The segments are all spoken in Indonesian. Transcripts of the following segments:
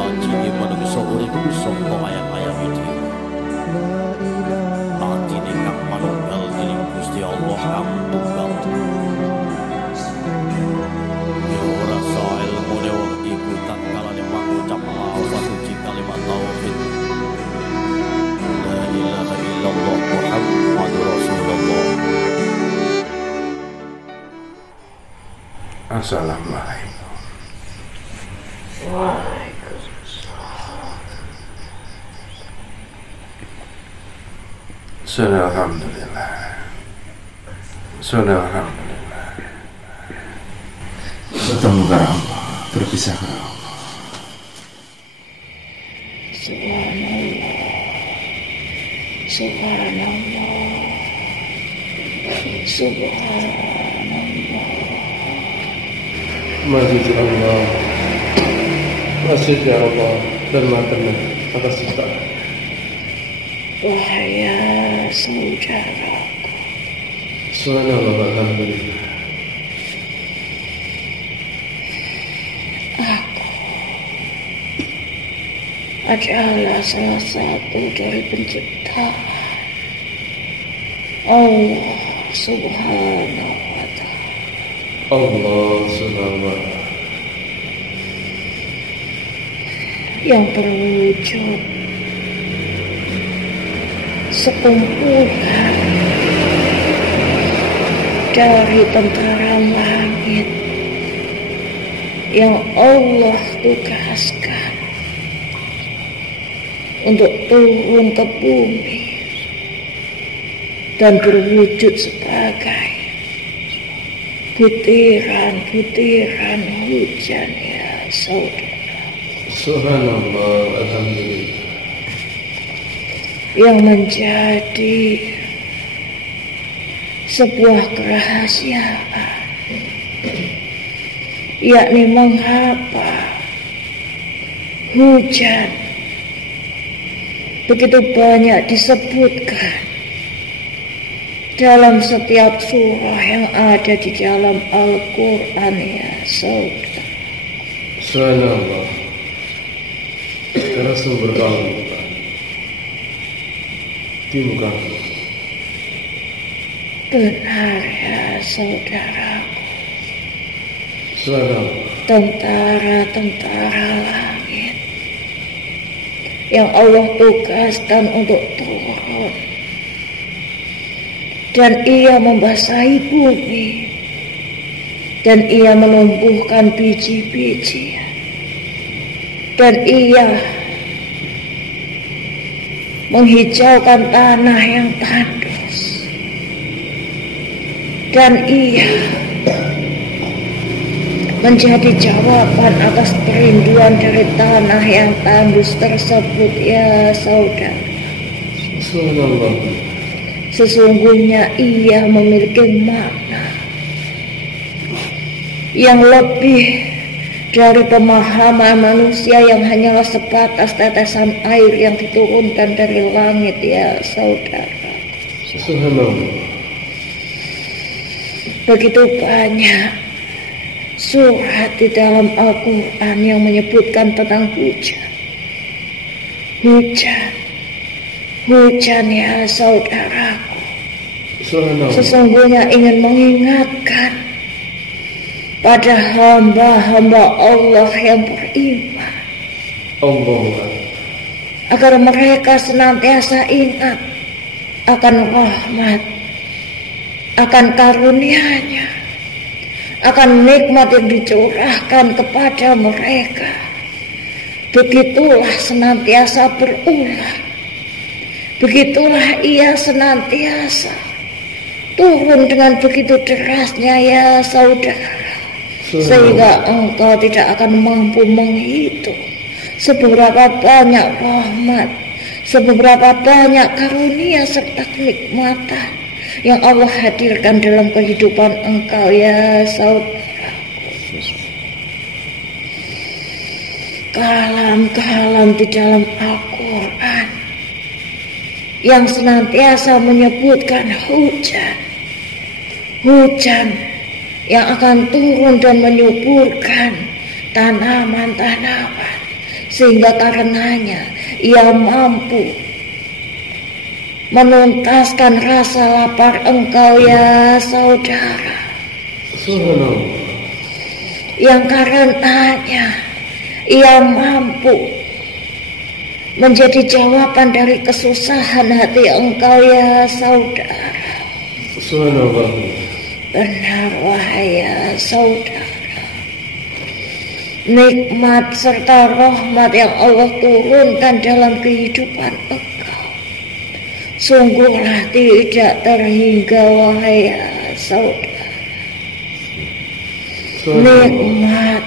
haji menungso urip saka ayam-ayam iki. Atine kang manunggal dening Gusti Allah kang tunggal. Ya ora sae ilmune wong iku tak kalane mangucap lafaz suci kalimat tauhid. La ilaha illallah Muhammadur Rasulullah. Assalamualaikum. Waalaikumsalam. Alhamdulillah. Alhamdulillah. Bertemu kepada Allah, berpisah kepada Allah. Subhanallah. Subhanallah. Subhanallah. Masjid Allah, Masjid Allah dan matanya atas ciptaan. Wahai saudaraku, Subhanallah, alhamdulillah. aku adalah salah satu dari pencipta Allah Subhanahu wa ta'ala. Allah subhanahu yang berwujud sekumpulan dari tentara langit yang Allah tugaskan untuk turun ke bumi dan berwujud sebagai butiran-butiran hujan, ya saudara. Subhanallah, alhamdulillah. Yang menjadi sebuah kerahasiaan, yakni mengapa hujan begitu banyak disebutkan dalam setiap surah yang ada di dalam Al-Quran, ya saudara. Subhanallah. Karena sumber kamu di muka Allah. Benar, ya saudaraku. Subhanallah. Tentara-tentara langit yang Allah tugaskan untuk turun, dan ia membasahi bumi, dan ia menumbuhkan biji-biji, dan ia menghijaukan tanah yang tandus, dan ia menjadi jawaban atas perinduan dari tanah yang tandus tersebut, ya saudara. Subhanallah. Sesungguhnya ia memiliki makna yang lebih dari pemahaman manusia yang hanyalah sebatas tetesan air yang diturunkan dari langit, ya saudara. Subhanallah. Begitu banyak surat di dalam Al-Quran yang menyebutkan tentang hujan. Hujan, ya saudaraku. Subhanallah. Sesungguhnya ingin mengingatkan pada hamba-hamba Allah yang beriman, Allah. agar mereka senantiasa ingat akan rahmat, akan karunia-Nya, akan nikmat yang dicurahkan kepada mereka. Begitulah senantiasa berulang, begitulah ia senantiasa turun dengan begitu derasnya, ya saudara, sehingga engkau tidak akan mampu menghitung seberapa banyak rahmat, seberapa banyak karunia serta kenikmatan yang Allah hadirkan dalam kehidupan engkau, ya saudara. Kalam-kalam di dalam Al-Quran yang senantiasa menyebutkan hujan yang akan turun dan menyuburkan tanaman-tanaman, sehingga karenanya ia mampu menuntaskan rasa lapar engkau ya saudara, Subhanallah. yang karenanya ia mampu menjadi jawaban dari kesusahan hati engkau ya saudara. Subhanallah. Benar wahai ya saudara, nikmat serta rahmat yang Allah turunkan dalam kehidupan engkau sungguhlah tidak terhingga wahai ya saudara. Nikmat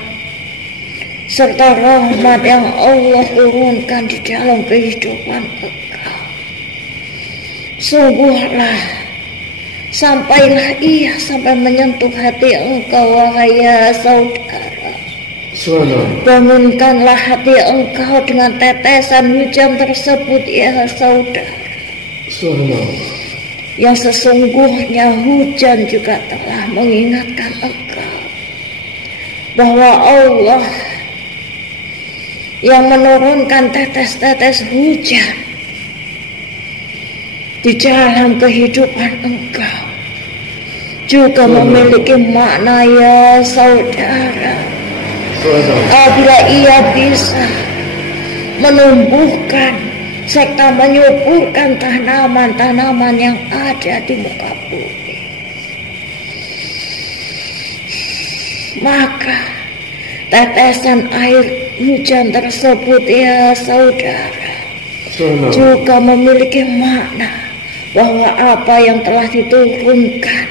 serta rahmat yang Allah turunkan di dalam kehidupan engkau sungguhlah sampailah ia sampai menyentuh hati engkau wahai ya saudara. Bangunkanlah hati engkau dengan tetesan hujan tersebut ya saudara. Yang sesungguhnya hujan juga telah mengingatkan engkau bahwa Allah yang menurunkan tetes-tetes hujan di dalam kehidupan engkau juga memiliki makna ya saudara. Apabila ia bisa menumbuhkan serta menyuburkan tanaman-tanaman yang ada di muka bumi, maka tetesan air hujan tersebut ya saudara juga memiliki makna bahwa apa yang telah diturunkan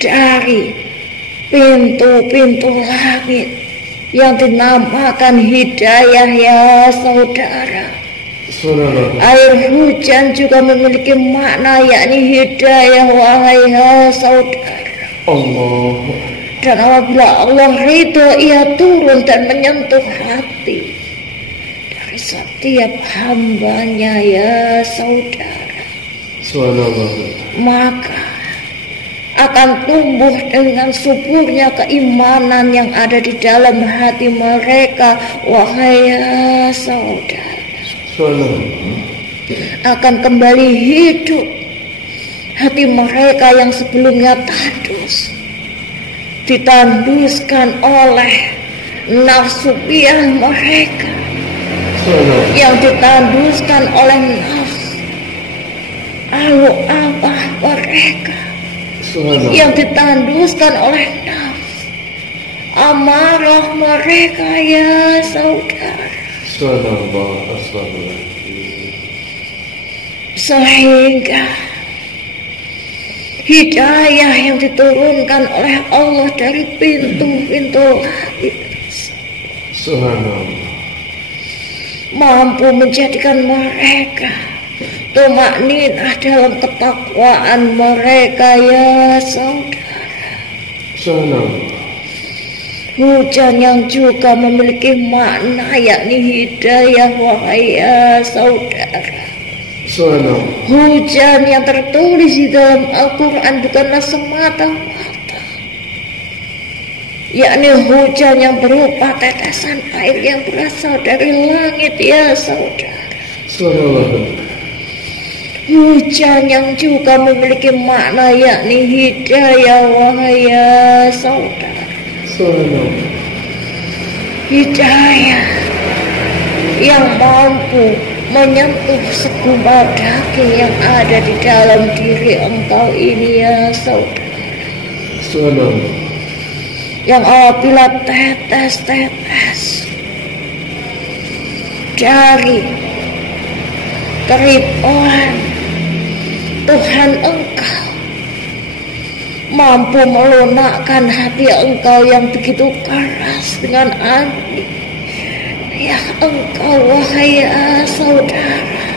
dari pintu-pintu langit yang dinamakan hidayah ya saudara. Air hujan juga memiliki makna yakni hidayah wahai ya saudara. Allah. Dan apabila Allah ridho ia turun dan menyentuh hati dari setiap hambanya ya saudara, maka akan tumbuh dengan suburnya keimanan yang ada di dalam hati mereka wahai ya saudara. Akan kembali hidup hati mereka yang sebelumnya tandus, ditanduskan oleh nafsu piah mereka, yang ditanduskan oleh nafsu alu-abah mereka, yang ditanduskan oleh nafsu amarah mereka ya saudara. Sehingga hidayah yang diturunkan oleh Allah dari pintu-pintu langit mampu menjadikan mereka tumakninah dalam ketakwaan mereka ya saudara. Hujan yang juga memiliki makna yakni hidayah wahai ya saudara. Hujan yang tertulis di dalam Al-Quran bukanlah semata-mata yakni hujan yang berupa tetesan air yang berasal dari langit ya saudara. Hujan yang juga memiliki makna yakni hidayah wahai ya saudara. Hidayah yang mampu menyentuh segumpal daging yang ada di dalam diri engkau ini ya saudara. Yang apabila tetes-tetes dari keribuan Tuhan engkau mampu melunakkan hati engkau yang begitu keras dengan api ya engkau wahai ya saudara,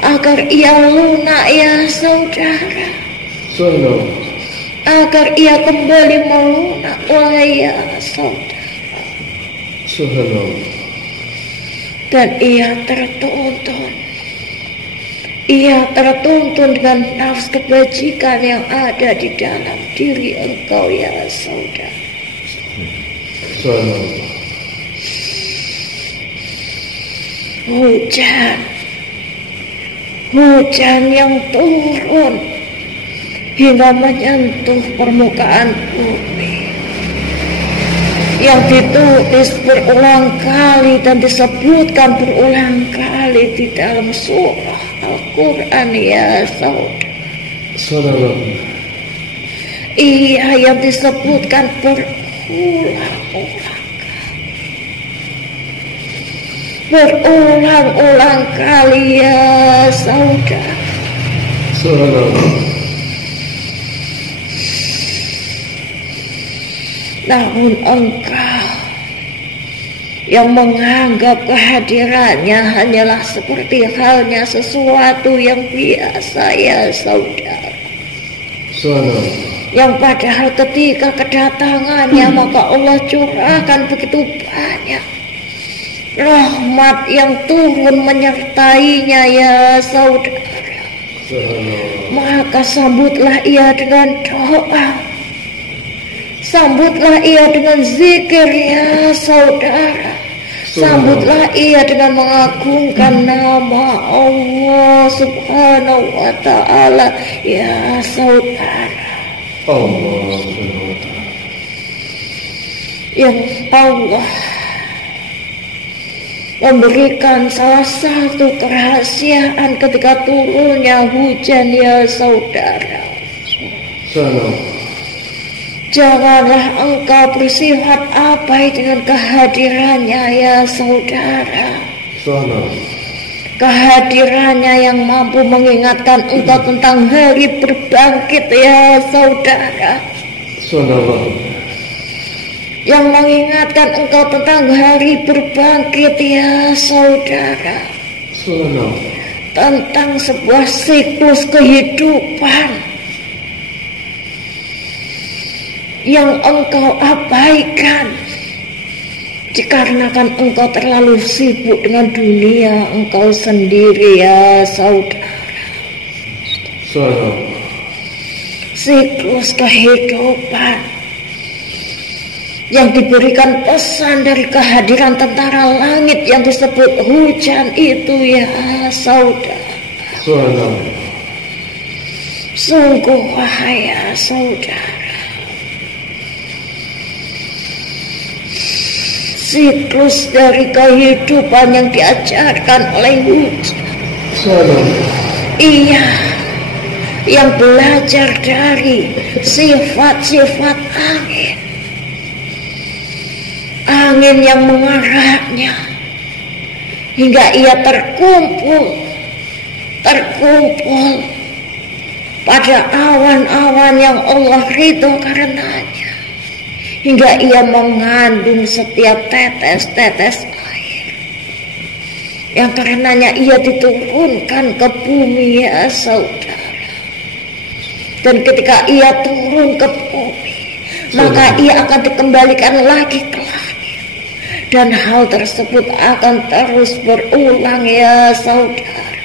agar ia lunak ya saudara, agar ia kembali melunak wahai ya saudara, dan ia tertuntun dengan nafs kebajikan yang ada di dalam diri engkau ya saudara. hujan yang turun hingga menyentuh permukaan bumi, yang ditulis berulang kali dan disebutkan berulang kali di dalam surah Al-Quran, ya saudara. Iya, yang disebutkan berulang-ulang kali, ya saudara. Namun engkau yang menganggap kehadirannya hanyalah seperti halnya sesuatu yang biasa, ya saudara. Yang padahal ketika kedatangannya maka Allah curahkan begitu banyak rahmat yang turun menyertainya, ya saudara. Maka sambutlah ia dengan doa, sambutlah ia dengan zikir, ya saudara. Sambutlah ia dengan mengagungkan nama Allah Subhanahu wa ta'ala, ya saudara. Yang Allah memberikan salah satu kerahasiaan ketika turunnya hujan, ya saudara. Janganlah engkau bersifat abai dengan kehadirannya, ya saudara. Kehadirannya yang mampu mengingatkan engkau tentang hari berbangkit, ya saudara. Yang mengingatkan engkau tentang hari berbangkit, ya saudara. Tentang sebuah siklus kehidupan yang engkau abaikan dikarenakan engkau terlalu sibuk dengan dunia engkau sendiri, ya saudara. Siklus kehidupan yang diberikan pesan dari kehadiran tentara langit yang disebut hujan itu, ya saudara. Sungguh wahai ya saudara, siklus dari kehidupan yang diajarkan oleh hujan. Iya, yang belajar dari sifat-sifat angin. Angin yang mengarahnya hingga ia terkumpul pada awan-awan yang Allah ridho karenanya, hingga ia mengandung setiap tetes-tetes air yang karenanya ia diturunkan ke bumi, ya saudara. Dan ketika ia turun ke bumi, maka ia akan dikembalikan lagi ke langit. Dan hal tersebut akan terus berulang, ya saudara.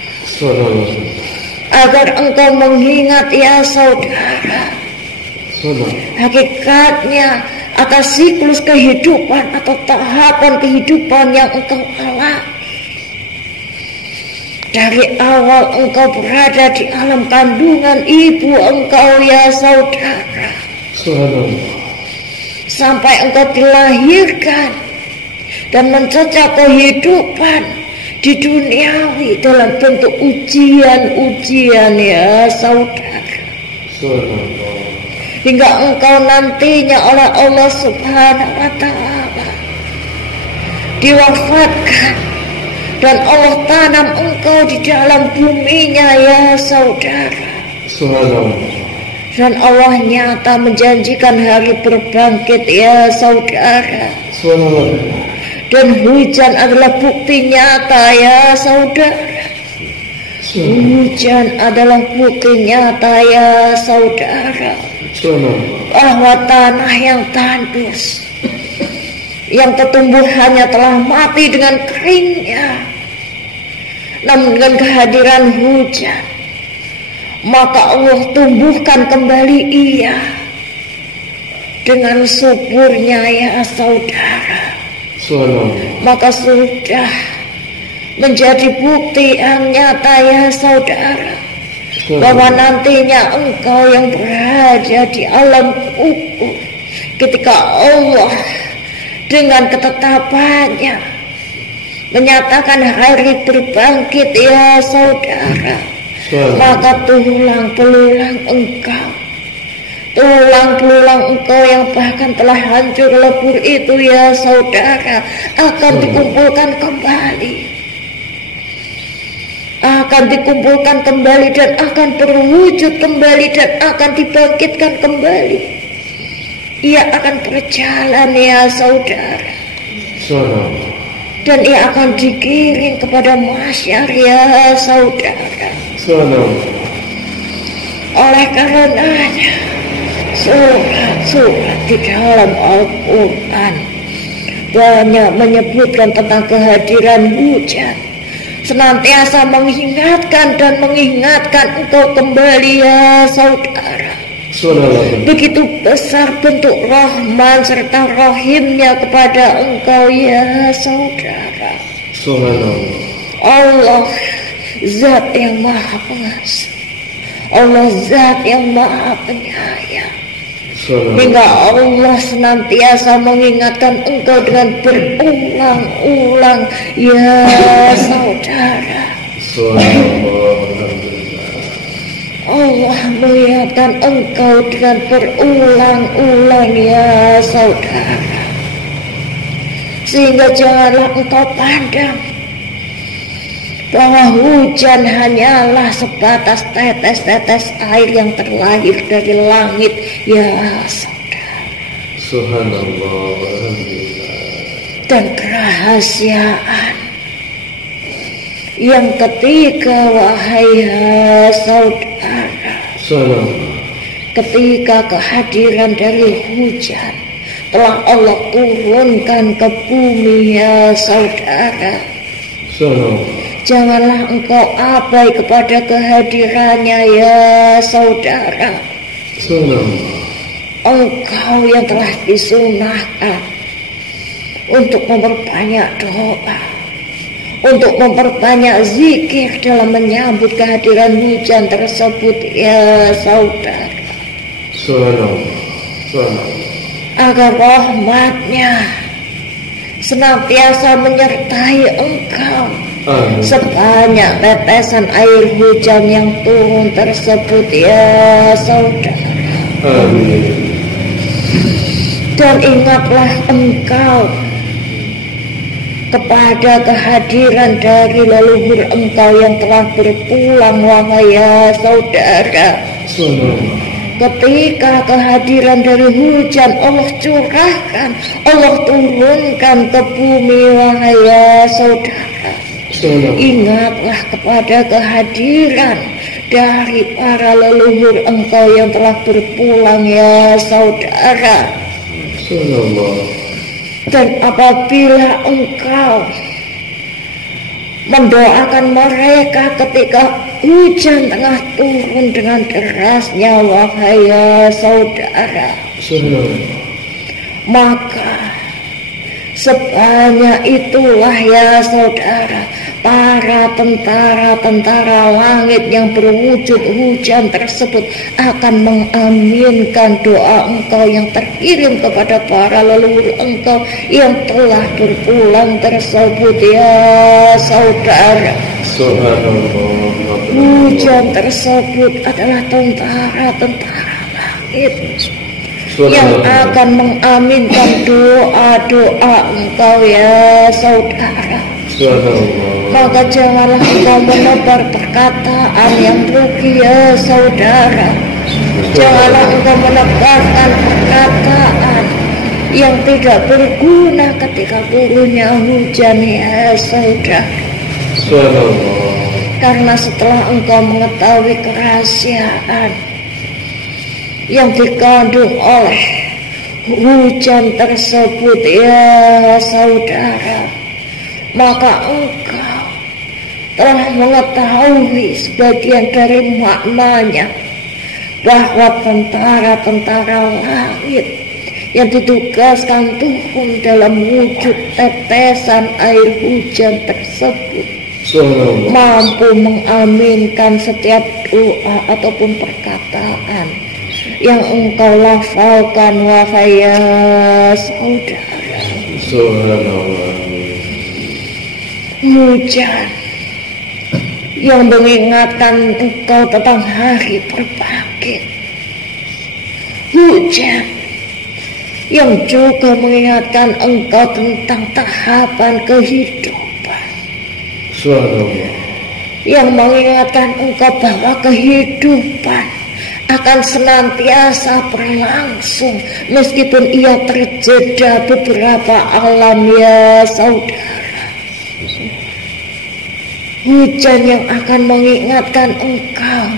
Agar engkau mengingat, ya saudara, hakikatnya atas siklus kehidupan atau tahapan kehidupan yang engkau alami. Dari awal engkau berada di alam kandungan ibu engkau, ya saudara, sampai engkau dilahirkan dan mencecah kehidupan di duniawi dalam bentuk ujian-ujian, ya saudara. Hingga engkau nantinya oleh Allah Subhanahu wa ta'ala diwafatkan dan Allah tanam engkau di dalam buminya, ya saudara. Dan Allah nyata menjanjikan hari berbangkit, ya saudara. Dan hujan adalah bukti nyata, ya saudara. Hujan adalah bukti nyata, ya saudara, bahwa tanah yang tandus, yang pertumbuhannya telah mati dengan keringnya, namun dengan kehadiran hujan, maka Allah tumbuhkan kembali ia dengan suburnya, ya saudara. Maka sudah menjadi bukti yang nyata ya saudara, bahwa nantinya engkau yang berada di alam kubur, ketika Allah dengan ketetapannya menyatakan hari berbangkit ya saudara, maka tulang belulang engkau, tulang belulang engkau yang bahkan telah hancur lebur itu ya saudara, akan dikumpulkan kembali, akan dikumpulkan kembali dan akan berwujud kembali dan akan dibangkitkan kembali. Ia akan berjalan ya saudara, dan ia akan dikirim kepada masyar ya saudara. Oleh karenanya surat-surat di dalam Al-Quran banyak menyebutkan tentang kehadiran hujan, senantiasa mengingatkan dan mengingatkan engkau kembali ya saudara. Begitu besar bentuk Rahman serta Rahimnya kepada engkau ya saudara. Allah Zat yang Maha Pengasih, Allah Zat yang Maha Penyayang, hingga Allah senantiasa mengingatkan engkau dengan berulang-ulang ya saudara. Allah mengingatkan engkau dengan berulang-ulang ya saudara, sehingga janganlah engkau pandang bahwa hujan hanyalah sebatas tetes-tetes air yang terlahir dari langit ya saudara. Subhanallah, alhamdulillah. Dan kerahasiaan yang ketiga wahai ya saudara, ketika kehadiran dari hujan telah Allah turunkan ke bumi ya saudara, janganlah engkau abai kepada kehadirannya ya saudara. Engkau yang telah disunahkan untuk memperbanyak doa, untuk memperbanyak zikir dalam menyambut kehadiran hujan tersebut ya saudara, agar rahmatnya senantiasa menyertai engkau sebanyak tetesan air hujan yang turun tersebut ya saudara. Dan ingatlah engkau kepada kehadiran dari leluhur engkau yang telah berpulang wahai ya saudara. Ketika kehadiran dari hujan Allah curahkan, Allah turunkan ke bumi wahai ya saudara. Ingatlah kepada kehadiran dari para leluhur engkau yang telah berpulang ya saudara. Dan apabila engkau mendoakan mereka ketika hujan tengah turun dengan derasnya wahai ya saudara, maka sebanyak itulah ya saudara para tentara-tentara langit yang berwujud hujan tersebut akan mengaminkan doa engkau yang terkirim kepada para leluhur engkau yang telah berpulang tersebut ya saudara. Hujan tersebut adalah tentara-tentara langit yang akan mengaminkan doa-doa engkau ya saudara. Maka janganlah engkau menebar perkataan yang rugi ya saudara. Janganlah engkau menebarkan perkataan yang tidak berguna ketika turunnya hujan ya saudara. Karena setelah engkau mengetahui kerahasiaan yang dikandung oleh hujan tersebut ya saudara, maka engkau telah mengetahui sebagian dari maknanya, bahwa tentara-tentara langit yang ditugaskan turun dalam wujud tetesan air hujan tersebut Subhanallah. mampu mengaminkan setiap doa ataupun perkataan yang engkau lafalkan wahai ya saudara. Subhanallah. Hujan yang mengingatkan engkau tentang hari berbangkit. Hujan yang juga mengingatkan engkau tentang tahapan kehidupan. Subhanallah. Yang mengingatkan engkau bahwa kehidupan akan senantiasa berlangsung meskipun ia terjeda beberapa alam ya saudara. Hujan yang akan mengingatkan engkau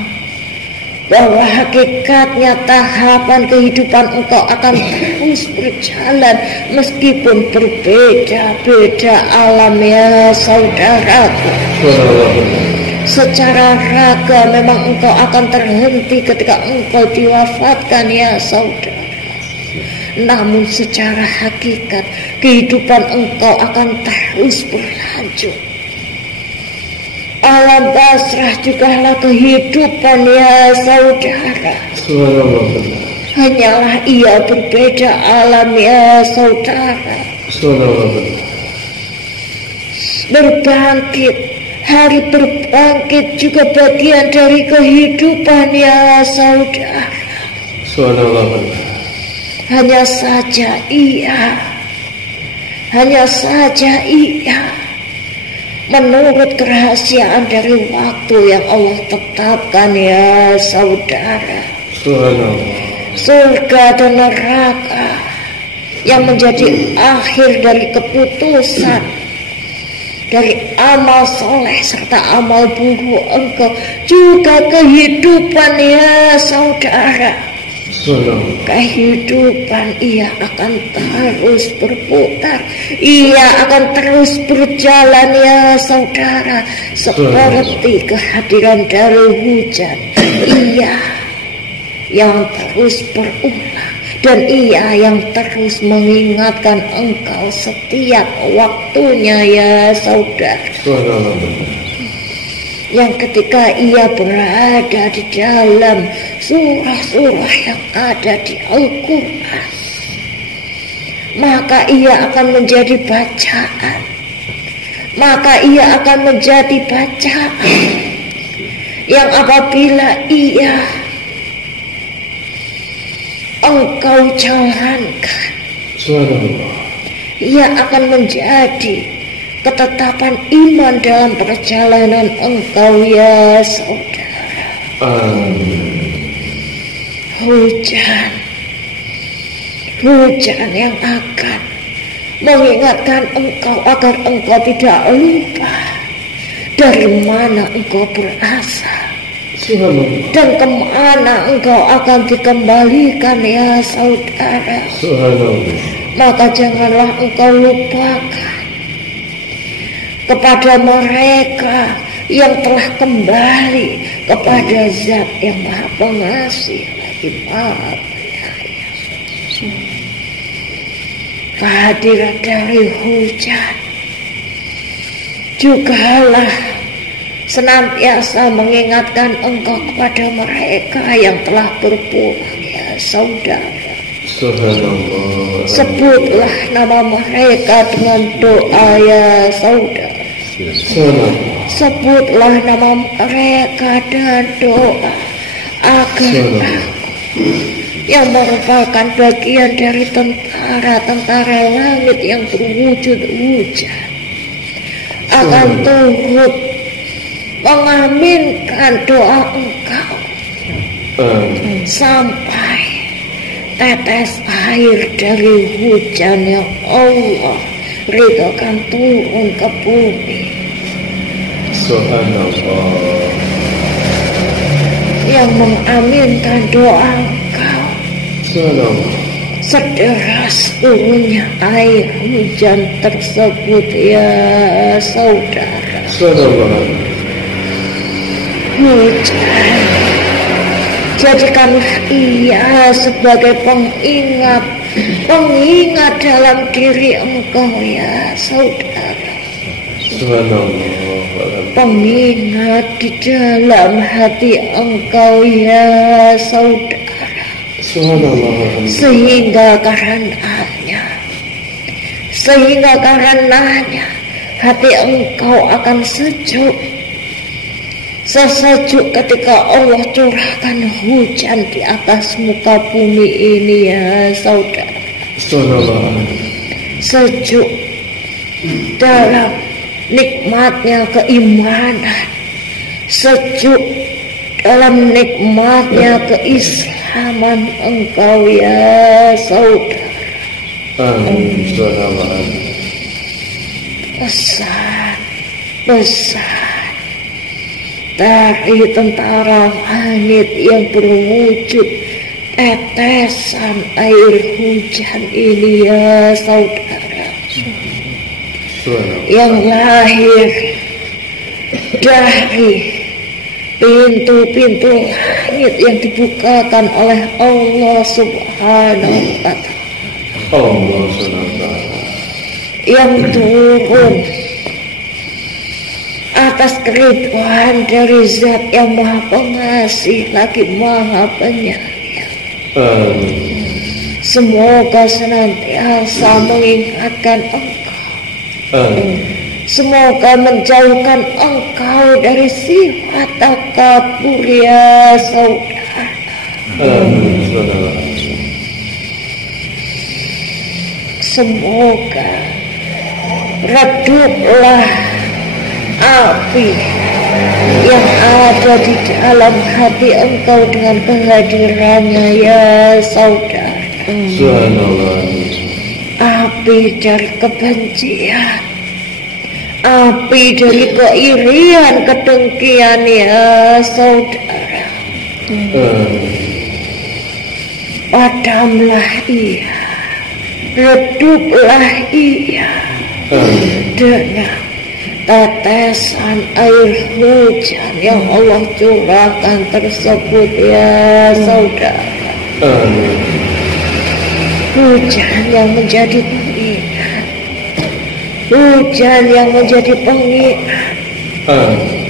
bahwa hakikatnya tahapan kehidupan engkau akan terus berjalan meskipun berbeda-beda alam ya saudaraku. Secara raga memang engkau akan terhenti ketika engkau diwafatkan ya saudara. Namun secara hakikat kehidupan engkau akan terus berlanjut. Alam basrah jugalah kehidupan ya saudara. Hanyalah ia berbeda alam ya saudara. Berbangkit, hari berbangkit juga bagian dari kehidupan ya saudara. Hanya saja ia menurut kerahasiaan dari waktu yang Allah tetapkan ya saudara. Surga dan neraka yang menjadi akhir dari keputusan dari amal soleh serta amal buruk engkau juga kehidupan ya saudara. Kehidupan ia akan terus berputar, ia akan terus berjalan ya saudara, seperti kehadiran dari hujan. Ia yang terus berulang dan ia yang terus mengingatkan engkau setiap waktunya ya saudara. Yang ketika ia berada di dalam surah-surah yang ada di Al-Quran, maka ia akan menjadi bacaan, yang apabila engkau jalankan, ia akan menjadi ketetapan iman dalam perjalanan engkau ya saudara. Hujan yang akan mengingatkan engkau agar engkau tidak lupa dari mana engkau berasal dan kemana engkau akan dikembalikan ya saudara. Maka janganlah engkau lupakan kepada mereka yang telah kembali kepada Zat yang Maha Pengasih lagi Maha Penyayang. Kehadiran dari hujan jugalah senantiasa mengingatkan engkau kepada mereka yang telah berpulang ya saudara. Sebutlah nama mereka dengan doa ya saudara. Sebutlah nama mereka dengan doa agar yang merupakan bagian dari tentara langit yang berwujud hujan akan turut mengaminkan doa engkau sampai tetes air dari hujan yang Allah ridhokan turun ke bumi. Yang mengaminkan doa engkau sederas turunnya air hujan tersebut ya saudara. Hujan, jadikanlah ia sebagai pengingat dalam diri engkau ya saudara. pengingat di dalam hati engkau ya saudara, sehingga karenanya hati engkau akan sejuk ketika Allah curahkan hujan di atas muka bumi ini ya saudara. Sejuk dalam nikmatnya keimanan, sejuk dalam nikmatnya keislaman engkau ya saudara. Pesan dari tentara langit yang berwujud tetesan air hujan ini ya saudara, yang lahir dari pintu-pintu langit yang dibukakan oleh Allah Subhanahu wa Ta'ala, yang turun atas keriduan dari Zat yang Maha Pengasih lagi Maha Penyayang. Semoga senantiasa mengingatkan engkau, semoga menjauhkan engkau dari sifat takabur ya saudara. Semoga reduplah api yang ada di dalam hati engkau dengan kehadirannya ya saudara. Api dari kebencian, api dari keirian, kedengkian ya saudara. Padamlah ia, reduplah ia dengan tetesan air hujan yang Allah curahkan tersebut ya saudara. Hujan yang menjadi pengingat, hujan yang menjadi pengingat.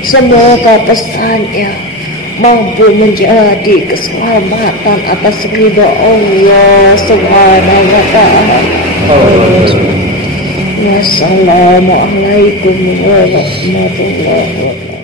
Semoga pesannya mampu menjadi keselamatan atas ridha Allah Subhanahu wa Ta'ala. Wassalamualaikum warahmatullahi wabarakatuh.